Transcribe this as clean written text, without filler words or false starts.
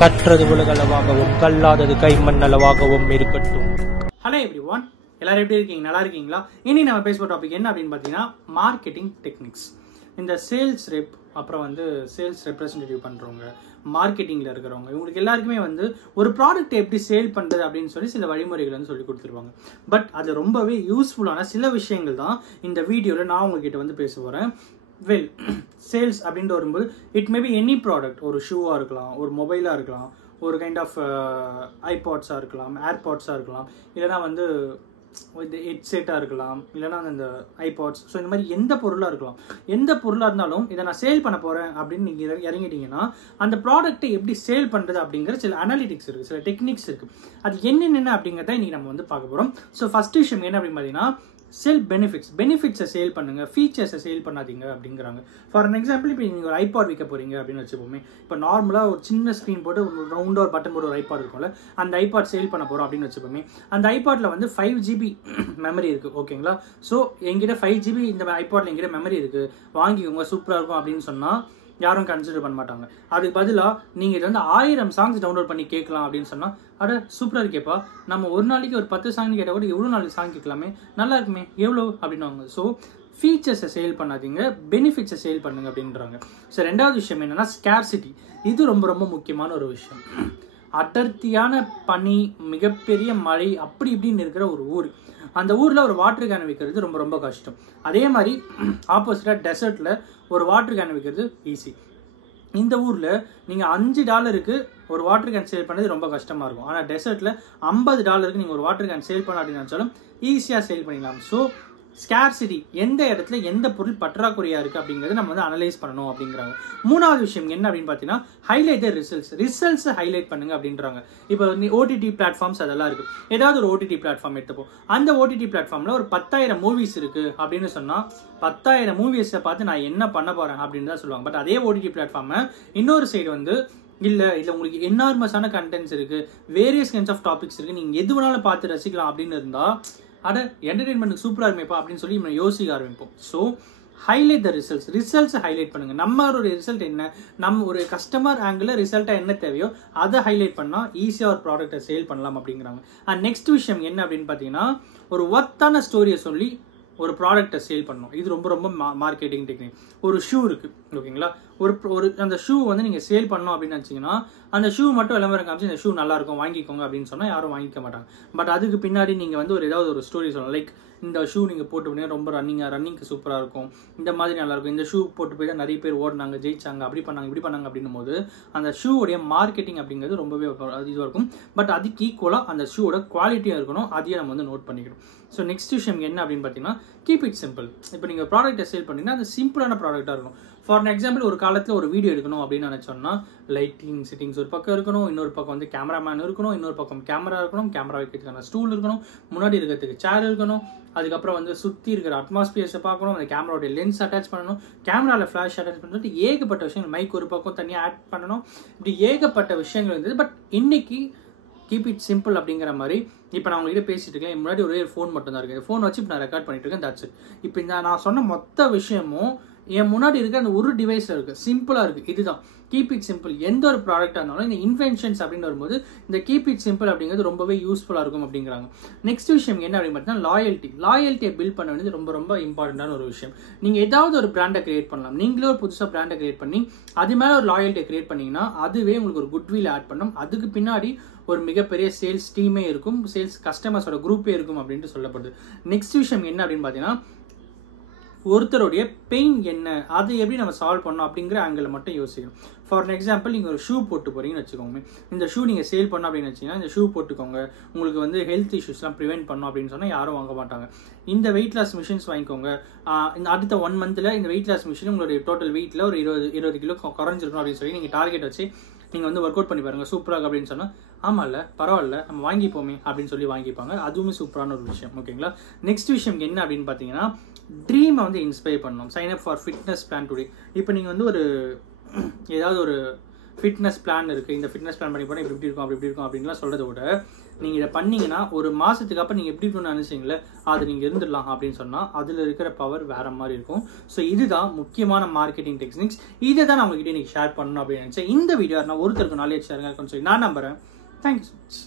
கற்றது உலகளவாகவும் கல்லாதது கைமண் அளவாகவும் இருக்கட்டும். Hello everyone, எல்லாரும் எப்படி இருக்கீங்க? நல்லா இருக்கீங்களா? இனி நம்ம பேச போகிற டாபிக் என்ன அப்படின்னு பார்த்தீங்கன்னா மார்க்கெட்டிங் டெக்னிக்ஸ். இந்த சேல்ஸ் ரெப், அப்புறம் வந்து சேல்ஸ் ரெப்ரசன்டேட்டிவ் பண்ணுறவங்க, மார்க்கெட்டிங்கில் இருக்கிறவங்க, இவங்களுக்கு எல்லாருக்குமே வந்து ஒரு ப்ராடக்ட் எப்படி சேல் பண்ணுறது அப்படின்னு சொல்லி சில வழிமுறைகள் வந்து சொல்லி கொடுத்துருவாங்க. பட் அது ரொம்பவே யூஸ்ஃபுல்லான சில விஷயங்கள் தான் இந்த வீடியோவில் நான் உங்ககிட்ட வந்து பேச போகிறேன். வெல், சேல்ஸ் அப்படின்ட்டு வரும்போது இட் மேபி எனி ப்ராடக்ட். ஒரு ஷூவாக இருக்கலாம், ஒரு மொபைலாக இருக்கலாம், ஒரு கைண்ட் ஆஃப் ஐபாட்ஸாக இருக்கலாம், ஏர்பாட்ஸாக இருக்கலாம், இல்லைனா வந்து இந்த ஹெட்செட்டாக இருக்கலாம், இல்லைனா இந்த ஐபாட்ஸ். ஸோ இந்த மாதிரி எந்த பொருளாக இருக்கலாம். எந்த பொருளாக இருந்தாலும் இதை நான் சேல் பண்ண போகிறேன் அப்படின்னு நீங்கள் இறங்கிட்டீங்கன்னா அந்த ப்ராடக்ட்டை எப்படி சேல் பண்ணுறது அப்படிங்கிற சில அனாலிட்டிக்ஸ் இருக்குது, சில டெக்னிக்ஸ் இருக்குது. அது என்னென்ன அப்படிங்கிறத இன்றைக்கி நம்ம வந்து பார்க்க போகிறோம். ஸோ ஃபஸ்ட் விஷயம் என்ன அப்படின்னு பார்த்தீங்கன்னா செல் பெனிஃபிட்ஸை சேல் பண்ணுங்க, ஃபீச்சர்ஸை சேல் பண்ணாதீங்க அப்படிங்கிறாங்க. ஃபார் அன் எக்ஸாம்பிள், இப்போ நீங்கள் ஒரு ஐபாட் விற்க போறீங்க அப்படின்னு வச்சுப்போமே. இப்போ நார்மலாக ஒரு சின்ன ஸ்க்ரீன் போட்டு ஒரு ரவுண்டாக ஒரு பட்டன் போட்டு ஒரு ஐபாட் இருக்கும்ல, அந்த ஐபாட் சேல் பண்ண போகிறோம் அப்படின்னு வச்சுப்போமே. அந்த ஐபாட்டில் வந்து 5 GB மெமரி இருக்குது, ஓகேங்களா? ஸோ எங்கிட்ட 5 GB இந்த ஐபாட்டில் எங்கிட்ட மெமரி இருக்குது, வாங்கிக்கோங்க, சூப்பராக இருக்கும் அப்படின்னு சொன்னால் யாரும் கன்சிடர் பண்ண மாட்டாங்க. அதுக்கு பதிலாக நீங்கள் இதில் வந்து 1000 சாங்ஸ் டவுன்லோட் பண்ணி கேட்கலாம் அப்படின்னு சொன்னால், அட சூப்பராக இருக்கேப்பா, நம்ம ஒரு நாளைக்கு ஒரு 10 சாங் கேட்டால் கூட எவ்வளோ நாளைக்கு சாங் கேட்கலாமே, நல்லா இருக்குமே, எவ்வளோ அப்படின்னுவாங்க. ஸோ ஃபீச்சர்ஸை சேல் பண்ணாதீங்க, பெனிஃபிட்ஸை சேல் பண்ணுங்க அப்படின்றாங்க. ஸோ ரெண்டாவது விஷயம் என்னன்னா ஸ்கேர்சிட்டி. இது ரொம்ப ரொம்ப முக்கியமான ஒரு விஷயம். அடர்த்தியான பனி, மிகப்பெரிய மழை, அப்படி இப்படின்னு இருக்கிற ஒரு ஊர், அந்த ஊரில் ஒரு வாட்டர் கேன் விற்கிறது ரொம்ப ரொம்ப கஷ்டம். அதே மாதிரி ஆப்போசிட்டாக டெசர்ட்டில் ஒரு வாட்டர் கேன் விற்கிறது ஈஸி. இந்த ஊரில் நீங்கள் $5 ஒரு வாட்டர் கேன் சேல் பண்ணது ரொம்ப கஷ்டமாக இருக்கும். ஆனால் டெசர்ட்டில் $50 நீங்கள் ஒரு வாட்டர் கேன் சேல் பண்ண அப்படின்னு நினச்சாலும் ஈஸியாக சேல் பண்ணிடலாம். ஸோ ஸ்கேர்சிட்டி, எந்த இடத்துல எந்த பொருள் பற்றாக்குறையாக இருக்குது அப்படிங்கிறத நம்ம வந்து அனலைஸ் பண்ணணும் அப்படிங்கிறாங்க. மூணாவது விஷயம் என்ன அப்படின்னு பார்த்தீங்கன்னா ஹைலைட் த ரிசல்ட்ஸை ஹைலைட் பண்ணுங்க அப்படின்றாங்க. இப்போ வந்து ஓடிடி பிளாட்ஃபார்ம்ஸ் அதெல்லாம் இருக்குது. ஏதாவது ஒரு ஓடிடி பிளாட்ஃபார்ம் எடுத்துப்போம். அந்த ஓடிடி பிளாட்ஃபார்மில் ஒரு 10,000 மூவிஸ் இருக்குது அப்படின்னு சொன்னால் 10,000 மூவிஸை பார்த்து நான் என்ன பண்ண போகிறேன் அப்படின்னு தான் சொல்லுவாங்க. பட் அதே ஓடிடி பிளாட்ஃபார்மை இன்னொரு சைடு வந்து இல்லை உங்களுக்கு என்னார்மஸான கண்டென்ட்ஸ் இருக்குது, வேரியஸ் கைண்ட்ஸ் ஆஃப் டாபிக்ஸ் இருக்குது, நீங்கள் எது வேணாலும் பார்த்து ரசிக்கலாம் அப்படின்னு இருந்தால் அட என்டர்டெயின்மெண்ட்டுக்கு சூப்பராக இருக்குமேப்பா அப்படின்னு சொல்லி நம்ம யோசிக்க ஆரம்பிப்போம். ஸோ ஹைலைட் த ரிசல்ட்ஸை ஹைலைட் பண்ணுங்க. நம்ம ஒரு ரிசல்ட் என்ன, நம்ம ஒரு கஸ்டமர் ஆங்கிள் ரிசல்ட்டாக என்ன தேவையோ அதை ஹைலைட் பண்ணால் ஈஸியாக ஒரு ப்ராடக்ட்டை சேல் பண்ணலாம் அப்படிங்கிறாங்க. அண்ட் நெக்ஸ்ட் விஷயம் என்ன அப்படின்னு பார்த்தீங்கன்னா ஒரு ஒர்த்தான ஸ்டோரியை சொல்லி ஒரு ப்ராடக்ட்டை சேல் பண்ணணும். இது ரொம்ப ரொம்ப மார்க்கெட்டிங் டெக்னிக். ஒரு ஷூ இருக்குது, ஓகேங்களா? ஒரு அந்த ஷூ வந்து நீங்கள் சேல் பண்ணணும் அப்படின்னு நினச்சிங்கன்னா அந்த ஷூ மட்டும் விளம்பரம் காமிச்சு இந்த ஷூ நல்லா இருக்கும் வாங்கிக்கோங்க அப்படின்னு சொன்னால் யாரும் வாங்கிக்க மாட்டாங்க. பட் அதுக்கு பின்னாடி நீங்கள் வந்து ஏதாவது ஒரு ஸ்டோரி சொல்லலாம். லைக் இந்த ஷூ நீங்கள் போட்டு போனீங்கன்னா ரொம்ப ரன்னிங்க்கு சூப்பராக இருக்கும், இந்த மாதிரி நல்லாயிருக்கும், இந்த ஷூ போட்டு போய் தான் நிறைய பேர் ஓடினாங்க, ஜெயிச்சாங்க, அப்படி பண்ணாங்க, இப்படி பண்ணாங்க அப்படின்னும் போது அந்த ஷூவோடைய மார்க்கெட்டிங் அப்படிங்கிறது ரொம்பவே இதுவாக இருக்கும். பட் அதுக்கு ஈக்குவலாக அந்த ஷூவோட குவாலிட்டியாக இருக்கணும், அதையும் நம்ம வந்து நோட் பண்ணிக்கணும். ஸோ நெக்ஸ்ட் விஷயம் என்ன அப்படின்னு பார்த்தீங்கன்னா கீப் இட் சிம்பிள். இப்போ நீங்கள் ப்ராடக்ட்டை சேல் பண்ணிங்கன்னா அது சிம்பிளான ப்ராடக்டாக இருக்கணும். ஃபார் எக்ஸாம்பிள், ஒரு காலத்தில் ஒரு வீடியோ எடுக்கணும் அப்படின்னு நினச்சோன்னா லைட்டிங் செட்டிங்ஸ் ஒரு பக்கம் இருக்கணும், இன்னொரு பக்கம் வந்து கேமராமேன் இருக்கணும், இன்னொரு பக்கம் கேமரா இருக்கணும், கேமரா வைக்கிறதுக்கான ஸ்டூல் இருக்கணும், முன்னாடி இருக்கிறதுக்கு சேர் இருக்கணும், அதுக்கப்புறம் வந்து சுற்றி இருக்கிற அட்மாஸ்பியர்ஸை பார்க்கணும், அந்த கேமராவோட லென்ஸ் அட்டாச் பண்ணணும், கேமராவில் ஃப்ளாஷ் அட்டாச் பண்ணிட்டு ஏகப்பட்ட விஷயங்கள், மைக் ஒரு பக்கம் தனியாக ஆட் பண்ணணும், இப்படி ஏகப்பட்ட விஷயங்கள் இருந்தது. பட் இன்னைக்கு கீப் இட் சிம்பிள் அப்படிங்கிற மாதிரி இப்போ நான் உங்ககிட்ட பேசிட்டு இருக்கேன், முன்னாடி ஒரே ஒரு ஃபோன் மட்டும் தான் இருக்குது. ஃபோன் வச்சு இப்போ நான் ரெக்கார்ட் பண்ணிட்டு இருக்கேன், தட்ஸ் இட். இப்போ இந்த நான் சொன்ன மொத்த விஷயமும் என் முன்னாடி இருக்க அந்த ஒரு டிவைஸில் இருக்குது, சிம்பிளாக இருக்குது. இதுதான் கீப் இட் சிம்பிள். எந்த ஒரு ப்ராடக்டாக இருந்தாலும் இந்த இன்வென்ஷன்ஸ் அப்படின்னு வரும்போது இந்த கீப் இட் சிம்பிள் அப்படிங்கிறது ரொம்பவே யூஸ்ஃபுல்லாக இருக்கும் அப்படிங்கிறாங்க. நெக்ஸ்ட் விஷயம் என்ன அப்படின்னு பார்த்தீங்கன்னா லாயல்ட்டியை பில்ட் பண்ண வேண்டியது ரொம்ப ரொம்ப இம்பார்ட்டண்டான ஒரு விஷயம். நீங்கள் ஏதாவது ஒரு பிராண்டை கிரியேட் பண்ணலாம். நீங்களே ஒரு புதுசாக பிராண்டை கிரியேட் பண்ணி அது மேலே ஒரு லாயல்ட்டியை கிரியேட் பண்ணிங்கன்னா அதுவே உங்களுக்கு ஒரு குட்வில் ஆட் பண்ணும். அதுக்கு பின்னாடி ஒரு மிகப்பெரிய சேல்ஸ் டீமே இருக்கும், சேல்ஸ் கஸ்டமர்ஸோட குரூப்பே இருக்கும் அப்படின்ட்டு சொல்லப்படுது. நெக்ஸ்ட் விஷயம் என்ன அப்படின்னு பார்த்தீங்கன்னா ஒருத்தருடைய பெயின் என்ன, அதை எப்படி நம்ம சால்வ் பண்ணோம் அப்படிங்கிற ஆங்கிள் மட்டும் யோசிக்கணும். ஃபார் எக்ஸாம்பிள், நீங்கள் ஒரு ஷூ போட்டு போறீங்கன்னு வச்சுக்கோங்க. இந்த ஷூ நீங்கள் சேல் பண்ணோம் அப்படின்னு வச்சிங்கன்னா இந்த ஷூ போட்டுக்கோங்க, உங்களுக்கு வந்து ஹெல்த் இஷ்யூஸ்லாம் ப்ரிவென்ட் பண்ணோம் அப்படின்னு சொன்னால் யாரும் வாங்க மாட்டாங்க. இந்த வெயிட் லாஸ் மிஷின்ஸ் வாங்கிக்கோங்க. இந்த அடுத்த 1 மந்த்தில் இந்த வெயிட் லாஸ் மிஷின் உங்களுடைய டோட்டல் வெயிட்டில் ஒரு 20 கிலோ குறைஞ்சிருக்கணும் அப்படின்னு சொல்லி நீங்கள் டார்கெட் வச்சு நீங்கள் வந்து ஒர்க் அவுட் பண்ணி பாருங்க, சூப்பராக அப்படின்னு சொன்னால் ஆமாம் இல்லை பரவாயில்ல நம்ம வாங்கிப்போமே அப்படின்னு சொல்லி வாங்கிப்பாங்க. அதுவுமே சூப்பரான ஒரு விஷயம், ஓகேங்களா? நெக்ஸ்ட் விஷயம் என்ன அப்படின்னு பார்த்தீங்கன்னா ட்ரீமை வந்து இன்ஸ்பயர் பண்ணணும். Sign up for fitness plan today. இப்போ நீங்கள் வந்து ஏதாவது ஒரு ஃபிட்னஸ் பிளான் இருக்குது, இந்த ஃபிட்னஸ் பிளான் பண்ணி போனால் இப்படி இருக்கும் அப்படி இருக்கும் அப்படின்லாம் சொல்கிறத விட நீங்கள் இதை பண்ணீங்கன்னா ஒரு மாதத்துக்கு அப்புறம் நீங்கள் எப்படி இருக்கணும்னு நினைச்சீங்களே அது நீங்கள் இருந்துடலாம் அப்படின்னு சொன்னால் அதில் இருக்கிற பவர் வேறு மாதிரி இருக்கும். ஸோ இதுதான் முக்கியமான மார்க்கெட்டிங் டெக்னிக்ஸ். இதை தான் நான் உங்ககிட்ட இன்னைக்கு ஷேர் பண்ணணும் அப்படின்னு நினச்சேன். இந்த வீடியோ நான் ஒருத்தருக்கு நாலேஜ் ஷேருங்க இருக்குன்னு சொல்லி நான் நம்புகிறேன். Thank you so much.